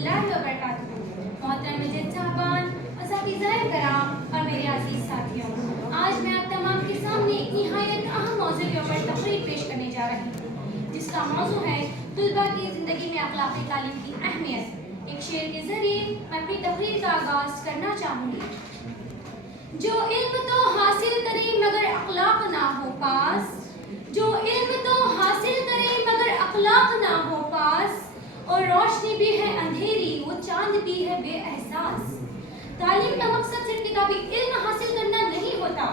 रहमतुल्लाहि व बरकातुहू। मोहतरम मजिद साहबान, असातिज़ाए कराम और मेरे अजीज साथियों, आज मैं आप तमाम के सामने एक निहायत अहम मौज़ू के ऊपर तकरीर पेश करने जा रही हूँ, जिसका मौज़ू है तुलबा की ज़िंदगी में अखलाक़ी तालीम की अहमियत। एक शेर के ज़रिए मैं अपनी तकरीर का आगाज़ करना चाहूँगी। जो इल्म तो हासिल करे मगर अखलाक ना हो पास, जो इल्म तो हासिल करे मगर अखलाक ना हो पास, और रोशनी भी है अंधेरी वो चांद भी है बेएहसास। तालीम का मकसद सिर्फ किताबी इल्म हासिल करना नहीं होता,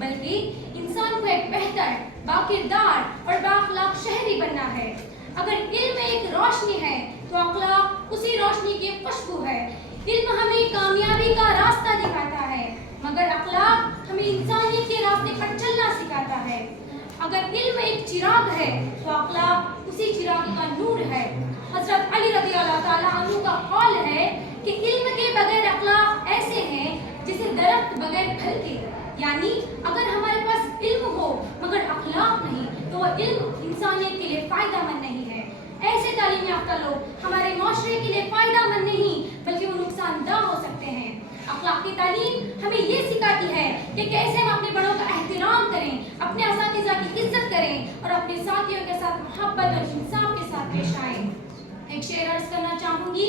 बल्कि इंसान को एक बेहतर, बाकिरदार और बाअखलाक शहरी बनना है। अगर इल्म एक रोशनी है तो अखलाक उसी रोशनी की खुशबू है। इल्म हमें कामयाबी का रास्ता दिखाता है, मगर अखलाक हमें इंसानियत के रास्ते पर चलना सिखाता है। अगर इल्म एक चिराग है तो अखलाक उसी चिराग का नूर है। हज़रत अली रज़ियल्लाहु ताला अन्हु का कौल है कि इल्म के बगैर अखलाक ऐसे हैं जैसे दरख्त बगैर फल के। यानी अगर हमारे पास इल्म हो मगर अखलाक नहीं तो वह इल्म इंसानियत के लिए फ़ायदेमंद नहीं है। ऐसे तालीम याफ्ता लोग हमारे माशरे के लिए फ़ायदेमंद नहीं बल्कि वो नुकसानदा हो सकते हैं। अखलाकी तालीम हमें ये सिखाती है कि कैसे हम अपने बड़ों का एहतराम करें, अपने असातिज़ा की इज्जत करें और अपने साथियों के साथ मोहब्बत और इंसाफ के साथ पेश आएं। एक शेर अर्ज करना चाहूँगी।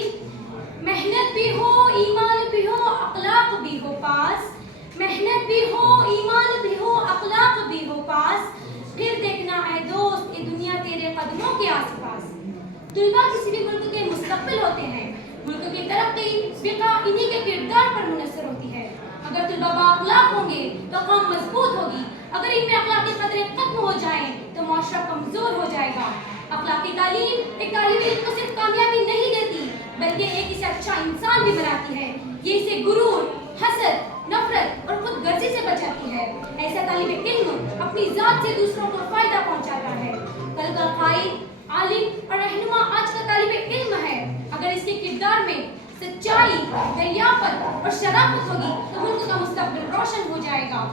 मेहनत भी हो, ईमान भी हो, अखलाक भी हो पास। मेहनत भी हो, ईमान भी हो, अखलाक भी हो पास, फिर देखना ऐ दोस्त ये दुनिया तेरे कदमों के आसपास। तुलबा किसी भी मुल्क के मुस्तकबिल होते हैं। मुल्क की तरक्की फिका इन्हीं के किरदार पर मुनसर होती है। अगर तुलबा बाअखलाक होंगे तो कौम मजबूत होगी। अगर इनमें अखलाकी कदरें खत्म हो जाएं तो माशरा कमजोर हो जाएगा। अखलाकी तालीम एक तालिब इल्म को सिर्फ कामयाबी नहीं देती बल्कि एक इसे अच्छा इंसान भी बनाती है। ये इसे गुरूर, हसद, नफरत और खुद गर्जी से बचाती है। ऐसा तालिब इल्म अपनी जात से दूसरों को फायदा पहुंचाता है। कल का कायद, आलिम और रहनुमा आज का तालिब इल्म है। अगर इसके किरदार में सच्चाई, दरियाफत और शराफत होगी तो मुल्क का मुस्तकबिल रोशन हो जाएगा।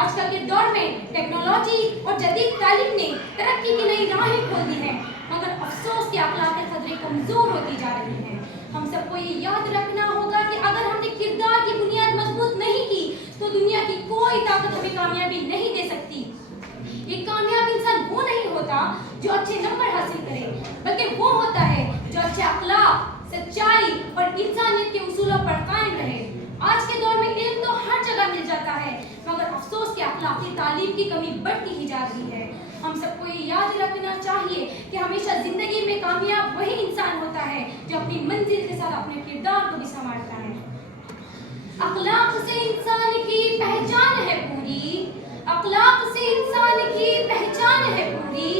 आजकल के दौर में टेक्नोलॉजी और जदीद तालीम ने तरक्की की नई राहें खोल दी हैं, मगर अफसोस के अखलाकी कदरें कमजोर होती जा रही हैं। हम सबको ये याद रखना होगा कि अगर हमने किरदार की बुनियाद मजबूत नहीं की तो दुनिया की कोई ताकत हमें कामयाबी नहीं दे सकती। एक कामयाब इंसान वो नहीं होता जो अच्छे नंबर हासिल करे, बल्कि वो होता है जो अच्छे अखलाक, सच्चाई और इंसानियत के उसूलों पर कायम रहे। आज के दौर में इल्म तो हर जगह मिल जाता है, मगर अफसोस के अखलाकी तालीम की कमी बढ़ती ही जा रही है। हम सबको ये याद रखना चाहिए कि हमेशा जिंदगी में कामयाब वही इंसान होता है जो अपनी मंजिल के साथ अपने किरदार को भी संभालता है। अखलाक से इंसान की पहचान है पूरी, अखलाक से इंसान की पहचान है पूरी,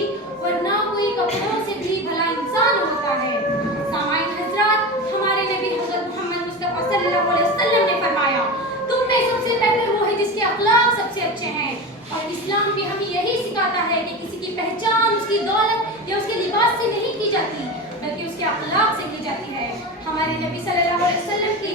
वरना कोई कपड़ों से भी भला इंसान होता है। सामाईन हजरात, हमारे नबी हज़रत मोहम्मद मुस्तफ़ा सल्लल्लाहु अलैहि वसल्लम ने फरमाया, तुम में सबसे बेहतर वो है जिसके अखलाक सबसे अच्छे हैं। और इस्लाम भी हमें यही सिखाता है कि किसी की पहचान उसकी दौलत या उसके लिबास से नहीं की जाती बल्कि उसके अखलाक से की जाती है। हमारे नबी सल्लल्लाहु अलैहि वसल्लम की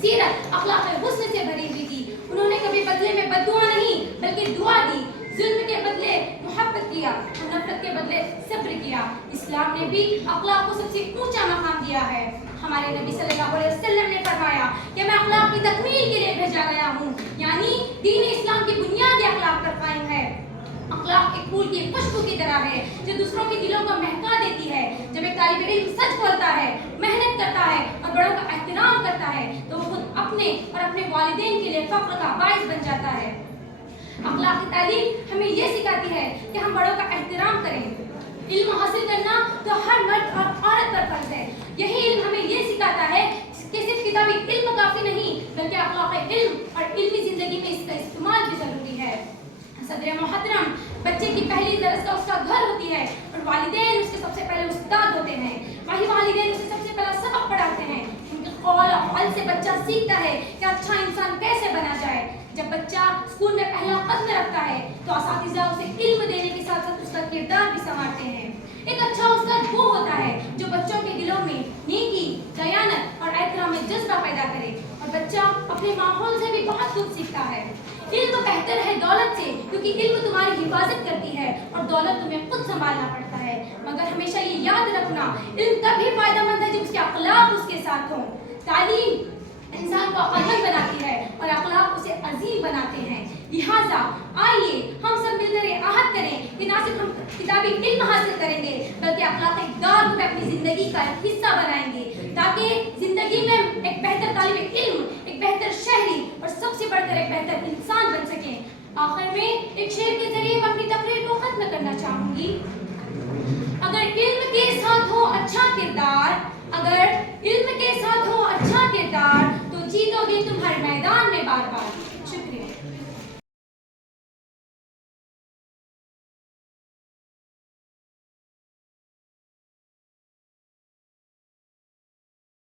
सीरत अखलाक हुस्न से भरी हुई थी। उन्होंने कभी बदले में बद्दुआ नहीं बल्कि दुआ दी, जुल्म के बदले मोहब्बत किया और नफरत के बदले सब्र किया। इस्लाम ने भी अखलाक को सबसे ऊंचा मकाम दिया है। हमारे नबी सल्लल्लाहु अलैहि वसल्लम ने फरमाया कि मैं अखलाक की तकमील के लिए भेजा गया हूँ, यानी दीन इस्लाम की बुनियाद अखलाक पर कायम है। अखलाक एक फूल की खुशबू की तरह है जो दूसरों के दिलों को महका देती है। जब एक तालिब इल्म सच बोलता है, मेहनत करता है और बड़ों का एहतराम करता है तो वो खुद अपने और अपने वालिदैन के लिए फख्र का बाइस बन जाता है। अखलाकी तालीम हमें ये सिखाती है कि हम बड़ों का एहतराम करें। इल्म हासिल करना तो हर मर्द और औरत पर फर्ज है। यही इल्म हमें ये सिखाता है कि सिर्फ किताबी इल्म काफी नहीं बल्कि अखलाकी इल्म और इल्मी जिंदगी में इसका इस्तेमाल भी जरूरी है। सदर मोहतरम, बच्चे की पहली दरस उसका घर होती है और वालिदैन उसके सबसे पहले उस्ताद होते हैं। वही वालिदैन उसे सबसे पहला सबक पढ़ाते हैं। उनके कौल और अमल से बच्चा सीखता है कि अच्छा इंसान कैसे बना जाए। जब बच्चा स्कूल में पहला कदम रखता है तो असातिज़ा उसे इल्म देने के साथ साथ उसका किरदार भी संवारते हैं। एक अच्छा उस्ताद वो होता है जो बच्चों के दिलों में नेकी, दयानत और एहतराम में जज्बा पैदा करे और बच्चा अपने माहौल से भी बहुत कुछ सीखता है। علم بہتر ہے دولت سے، کیونکہ علم تمہاری حفاظت کرتی ہے اور دولت تمہیں خود سنبھالنا پڑتا ہے، مگر ہمیشہ یہ یاد رکھنا علم تبھی فائدہ مند ہے جب اس کے اخلاق اس کے ساتھ ہوں۔ تعلیم انسان کو عقلمند بناتی ہے اور اخلاق اسے عظیم بناتے ہیں۔ لہٰذا آئیے ہم سب مل کر یہ عہد کریں کہ نہ صرف ہم کتابی علم حاصل کریں گے بلکہ اخلاق اقدار کو بھی اپنی زندگی کا ایک حصہ بنائیں گے، تاکہ زندگی میں ایک بہتر طالب علم، ایک بہتر شہری اور سب سے بڑھ کر ایک بہتر انسان بن سکیں۔ آخر میں ایک شعر کے ذریعے میں اپنی تقریر کو ختم کرنا چاہوں گی۔ اگر علم کے ساتھ ہو اچھا کردار، اگر علم کے ساتھ ہو اچھا کردار تو جیتو گے تم ہر میدان میں بار بار۔